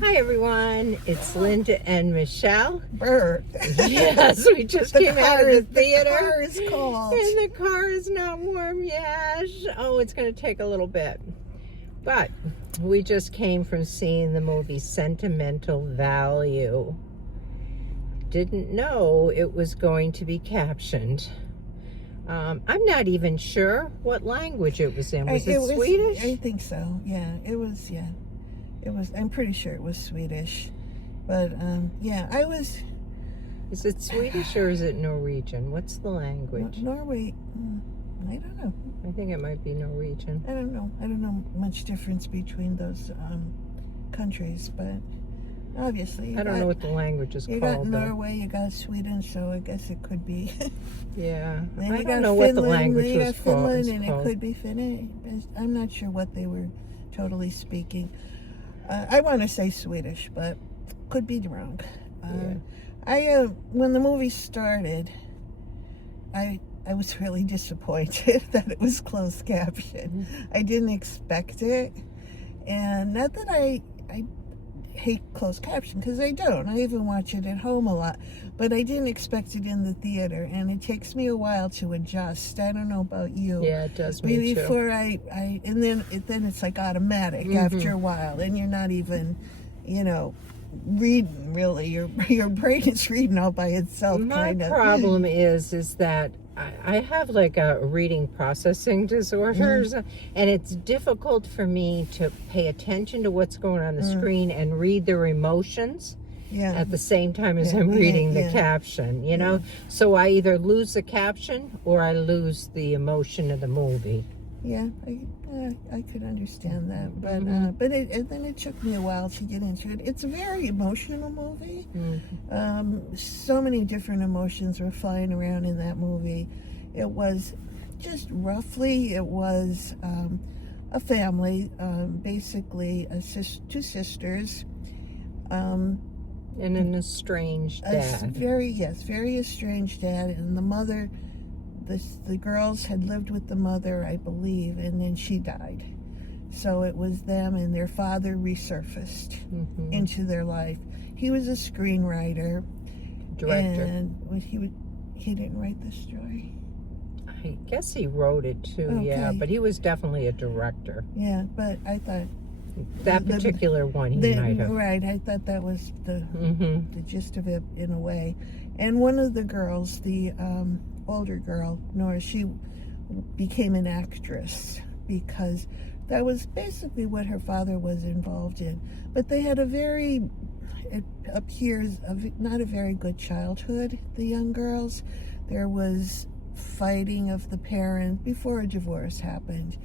Hi everyone, it's Linda and Michelle. Burr. Yes, we just came out of the theater. The car is cold. And the car is not warm yet. Oh, it's going to take a little bit. But we just came from seeing the movie Sentimental Value. Didn't know it was going to be captioned. I'm not even sure what language it was in. Was it Swedish? I think so. Yeah, it was. Yeah, it was. I'm pretty sure it was Swedish, but yeah, I was. Is it Swedish or is it Norwegian? What's the language? Norway. I don't know. I think it might be Norwegian. I don't know. I don't know much difference between those countries, but obviously. I don't know what the language is called. You got Norway, you got Sweden, so I guess it could be. Yeah. Then I you don't got know Finland, what the language then you was got called. Finland, and it could be Finnish. I'm not sure what they were totally speaking. I want to say Swedish, but could be wrong. Yeah. When the movie started, I was really disappointed that it was closed caption. I didn't expect it, and not that I hate closed caption, because I don't. I even watch it at home a lot, but I didn't expect it in the theater, and it takes me a while to adjust. I don't know about you. Yeah, it does me too. Before and then it's like automatic after a while, and you're not even, reading really. Your brain is reading all by itself. My problem is that I have like a reading processing disorders, and it's difficult for me to pay attention to what's going on the screen and read their emotions at the same time as I'm reading the caption, So I either lose the caption or I lose the emotion of the movie. Yeah, I could understand that, but and then it took me a while to get into it. It's a very emotional movie. So many different emotions were flying around in that movie. It was just roughly, it was a family, basically two sisters, and an estranged dad. Very estranged dad, and the mother. The girls had lived with the mother, I believe, and then she died. So it was them, and their father resurfaced into their life. He was a screenwriter, director, and he didn't write the story. I guess he wrote it too, okay. but he was definitely a director. Yeah, but I thought that particular one he might have. Right, I thought that was the gist of it in a way. And one of the girls, the older girl, Nora, she became an actress because that was basically what her father was involved in. But they had it appears, not a very good childhood, the young girls. There was fighting of the parent before a divorce happened,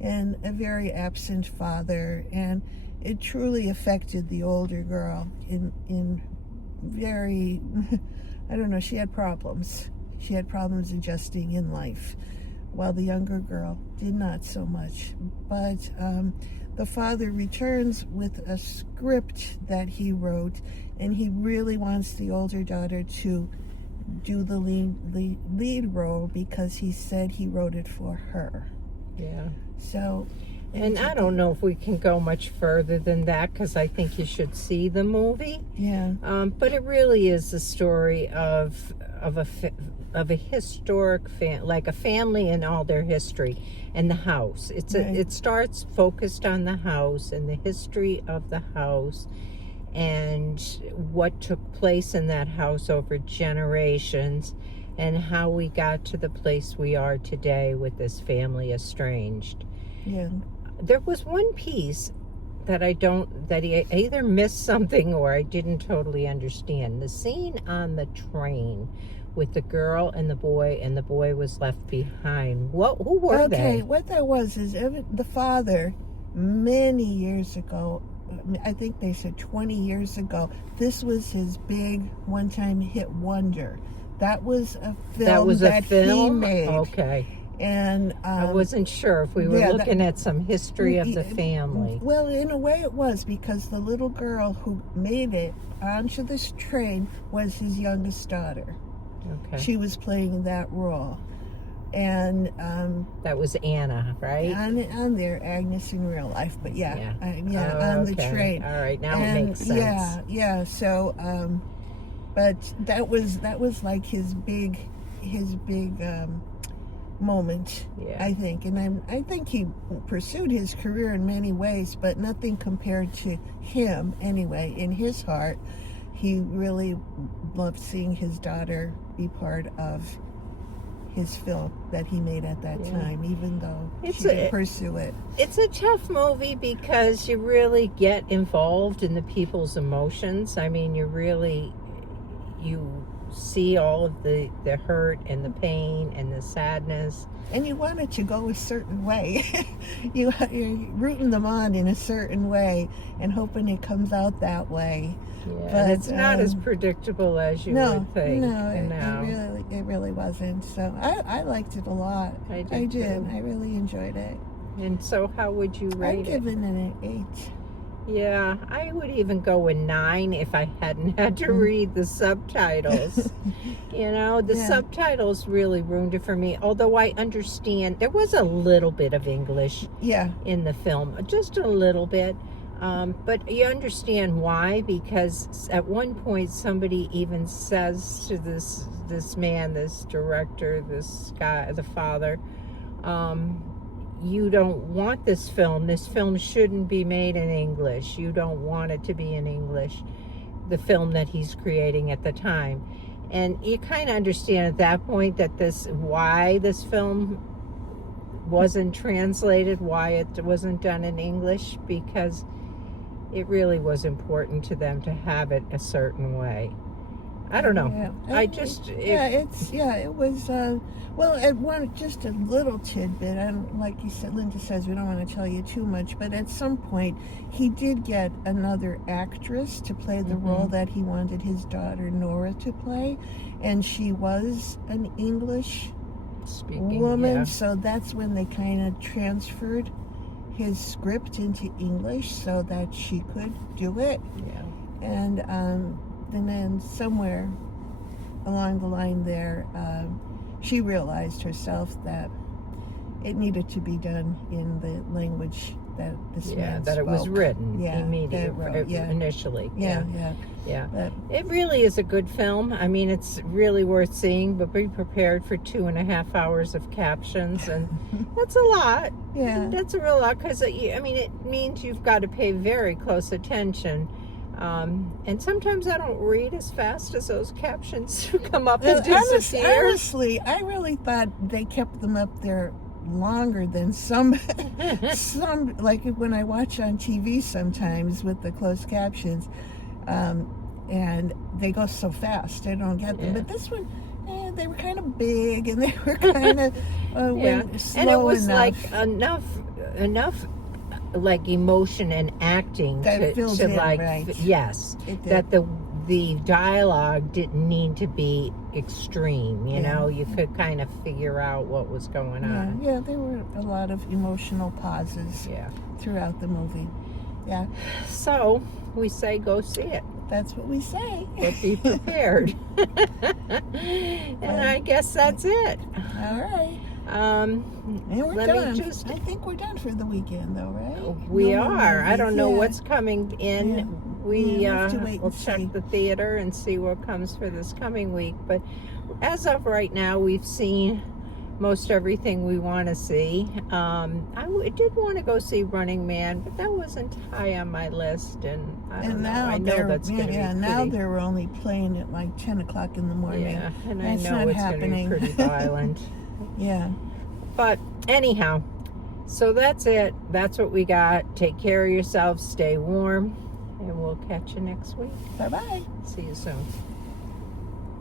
and a very absent father, and it truly affected the older girl in very, I don't know, she had problems. She had problems adjusting in life, while the younger girl did not so much. But the father returns with a script that he wrote, and he really wants the older daughter to do the lead role because he said he wrote it for her. Yeah. So. And I don't know if we can go much further than that, because I think you should see the movie. Yeah. But it really is the story of a historic like a family and all their history, and the house. It starts focused on the house and the history of the house, and what took place in that house over generations, and how we got to the place we are today with this family estranged. Yeah. There was one piece that I either missed something or I didn't totally understand. The scene on the train with the girl and the boy was left behind. Who were they? Okay, what that was is the father, many years ago, I think they said 20 years ago, this was his big one-time hit wonder. That was a film he made. Okay. And I wasn't sure if we were looking at some history of the family. Well, in a way it was, because the little girl who made it onto this train was his youngest daughter. Okay. She was playing that role. And that was Anna, right? on there, Agnes in real life, but yeah, Oh, on the okay. train. All right, now And it makes sense. yeah. So, but that was like his big moment, Yeah. I think. And I think he pursued his career in many ways, but nothing compared to him anyway. In his heart, he really loved seeing his daughter be part of his film that he made at that time, even though she didn't pursue it. It's a tough movie because you really get involved in the people's emotions. I mean, you see all of the hurt and the pain and the sadness. And you want it to go a certain way. You're rooting them on in a certain way and hoping it comes out that way. Yeah, but it's not as predictable as you would think. No, it really wasn't. So I liked it a lot. I did. Too. I really enjoyed it. And so how would you rate it? I'm giving it an 8. Yeah, I would even go a 9 if I hadn't had to read the subtitles. The subtitles really ruined it for me. Although I understand there was a little bit of English in the film, just a little bit. But you understand why, because at one point somebody even says to this man, this director, this guy, the father, you don't want this film. This film shouldn't be made in English. You don't want it to be in English, the film that he's creating at the time. And you kind of understand at that point that why this film wasn't translated, why it wasn't done in English, because it really was important to them to have it a certain way. I don't know. Yeah. It was. Well, just a little tidbit. Like you said, Linda says we don't want to tell you too much, but at some point he did get another actress to play the role that he wanted his daughter Nora to play, and she was an English woman. Yeah. So that's when they kind of transferred his script into English so that she could do it. Yeah. And then somewhere along the line there, she realized herself that it needed to be done in the language that this man that spoke. It was written immediately, Yeah. initially. Yeah. But it really is a good film. I mean, it's really worth seeing, but be prepared for 2.5 hours of captions, and that's a lot. Yeah. That's a real lot, because, I mean, it means you've got to pay very close attention. And sometimes I don't read as fast as those captions come up and disappear. Honestly, I really thought they kept them up there longer than some like when I watch on TV sometimes with the closed captions, and they go so fast I don't get them. But this one, they were kind of big and they were kind of slow, and it was enough. like enough like emotion and acting that to like right. Yes, that the dialogue didn't need to be extreme. You know, you could kind of figure out what was going on. Yeah, there were a lot of emotional pauses throughout the movie. Yeah. So we say go see it. That's what we say. But be prepared. And I guess that's it. All right. And we're done. I think we're done for the weekend, though, right? We are. I don't know what's coming in. Yeah. We'll check the theater and see what comes for this coming week. But as of right now, we've seen most everything we want to see. I did want to go see Running Man, but that wasn't high on my list, and I don't know. I know that's going to be now they're only playing at like 10 o'clock in the morning. Yeah, and that's I know it's going to be pretty violent. Yeah. But anyhow, so that's it. That's what we got. Take care of yourselves. Stay warm. And we'll catch you next week. Bye-bye. See you soon.